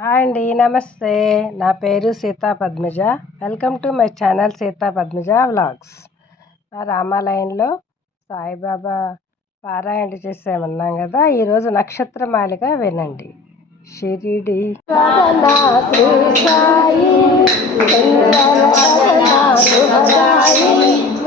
Hi అండి నమస్తే. నా పేరు Sita Padmaja. Welcome to my channel Sita Padmaja vlogs. మా రామాలయంలో సాయిబాబా పారాయణ చేసేమన్నాం కదా ఈరోజు నక్షత్రమాలిక వినండి. షిరిడి. సాయి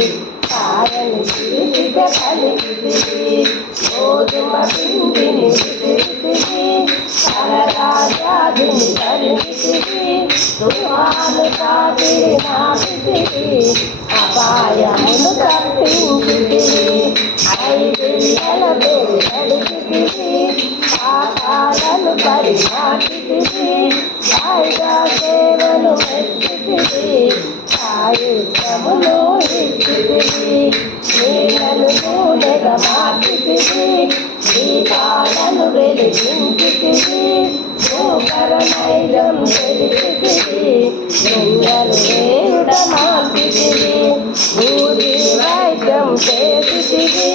తెలిసితివి కారని పిలిచిత గోధుమ పిండిని విసిరితివి కరరాజాదిని కలిగితివి తుఫాను తాపిరి నాపితివి అపాయమును తప్పించితివి ఐదిళ్ళల పేరు నడిచితివి ఆకాలను పరిమాటితివి సాయిగా సేవలు మెచ్చితివి సాయుధమును నూనెగా దీపాలను వెలిగించితివి నూకర నైజం తెలిసితివి నిందలు వేయుడ ఊరి వైద్యం చేసితివి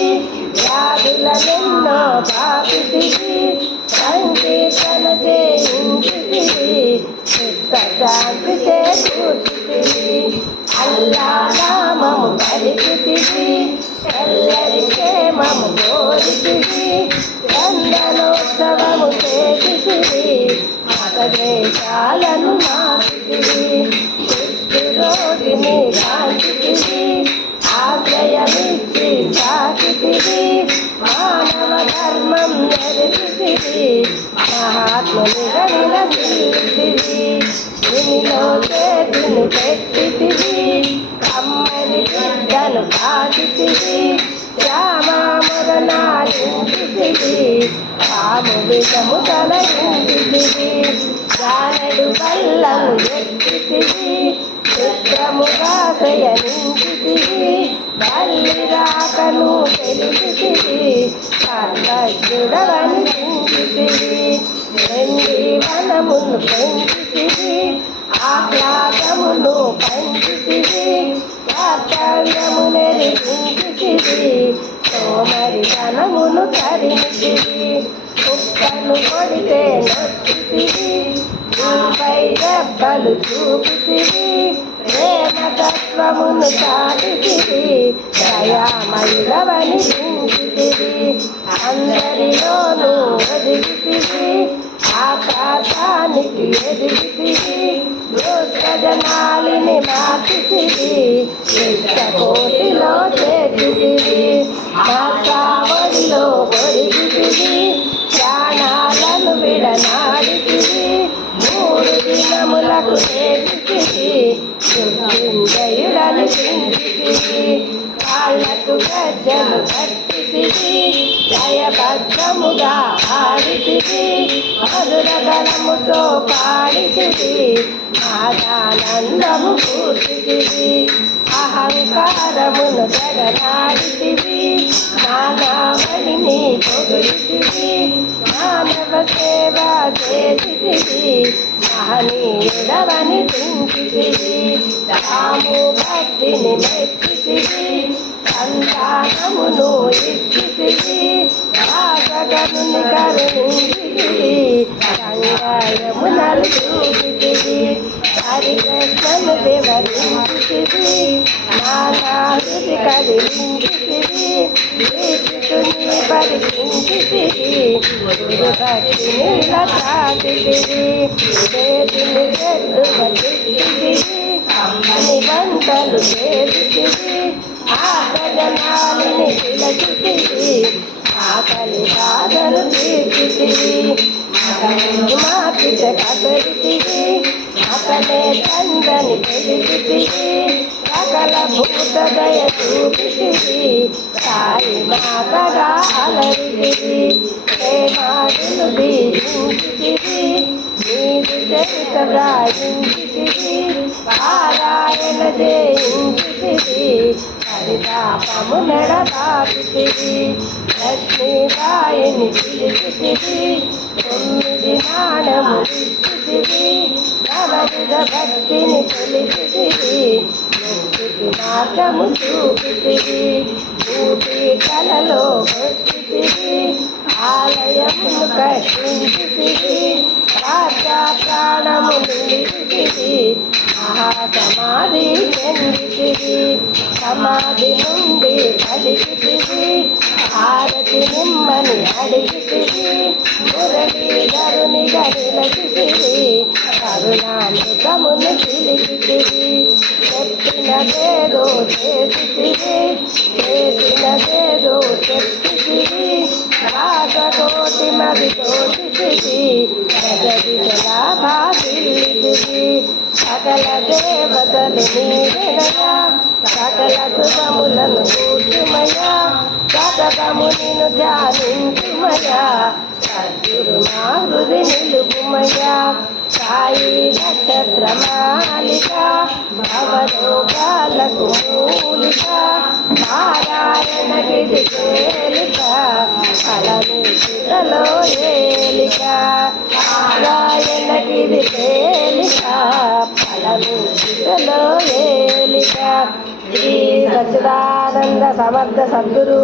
వ్యాధులనెన్నో పాపితివి సంకీర్తన చేయించితివి చిత్త చేకూర్చితివి అల్లా నామము పలికితివి ఎల్లరికే ప్రేమము కోరితివి చందనోత్సవము చేసితివి మత దేశాలను మార్చితివి కుష్టి రోగిని కాంచితివి ఆశ్రయమిచ్చి సాకితివి మానవ ధర్మం నెరిపితివి మహాత్మునిగా నిలబితివి నినిలో చేతిని పెట్టితివి కమ్మని బిడ్డను కాచితివి శ్యామామురనాడించితివి పాము విషము తొలగించితివి జానడు బల్లను ఎత్తితివి చిత్రముగా శయనించితివి బల్లి రాకను తెలిసితివి కర్ణజుడవని చించితివి రెండి వనమును పెంచితివి ఆహ్లాదమును పంచితివి. కర్తవ్యము నెరిగించితివి సోమరి ధనమును తరించితివి కుక్కను కొడితే నొచ్చితివి నీపై దెబ్బలు చూపితివి ప్రేమ తత్వమును చాటితివి దయామయుడవని చించితివి అందరిలోనూ ఒదిగితివి ఆకాశానికి ఎదిగితివి దుష్టజనాలిని మార్చితివి కోటిలో చేతివి నా కావడిలో ఒడిగితివి ప్రాణాలను విడనాడితివి మూడు దినములకు చేతివి మృత్యుంజయుడని చించితివి కాళ్ళకు గజ్జలు కట్టి కట్టితివి జయభద్రముగా ఆడితివి మధుర గణముతో పాడితివి ఆదానందము పూర్తితివి అహంకారమును జగనాడితివి నానామణిని పొగిడితివి మానవ సేవ చేసితివి మహనీయుడవని చించితివి రాము భక్తిని మెచ్చితివి సంతానమును ఇచ్చితివి రాగగనుని కరుణించితివి సంగాయమునలు చూపితివి హరికృష్ణను వివరించితివి నానాహృతి కదిలించితివి దీక్షితుని పరికించితివి గురు భక్తిని చేతిని అమ్మని వంటలు చేసితివి ఆటజనాలిని పిలచితివి ఆకలి బాధలు తీర్చితివి మాపిట కదలితివి అతనే తండ్రని తెలిసితివి సకల భూత చూపితివి సాయి మాతగా అలరితివి ప్రేమాదులు చరిత రాయించితివి పారాయణ చేయించితివి హరితాపము నడబాపితివి లక్ష్మీబాయిని పిలిచితివి తొమ్మిది నాణములు ఇచ్చితివి నవవిధ భక్తిని తెలిసితివి ముక్తికి మార్గము చూపితివి ఊటి కలలో వచ్చితివి ఆలయమును కట్టించితివి రాజా ప్రాణము నిలిచితివి మహాసమాధి చెందితివి. సమాధి నుండి పలికితివి హారతి నిమ్మని అడిగితివి. మురళీధరునిగా నిలచితివి కరుణామృతమును పిలిచితివి. చెప్పినదేదో చేసితివి. చేసినదేదో చెప్పితివి. రాజకోటి మరి తోచితివి జగదిగలా బాధిల్లితివి సకల దేవతలు నీవెనగా సకల శుభములను కూర్చుమయా సతతము నిన్ను ధ్యానించుమయా సద్గురు మా హృది నిలుపుమయా సాయి నక్షత్రమాలిక మాలిక మూలిక నారాయణ గిరి తేలిక ఫలమిలో ఏలిక నారాయణ గిరి తేలిక ఫలమిలో ఏలిక. శ్రీ సచ్చిదానంద సమర్థ సద్గురు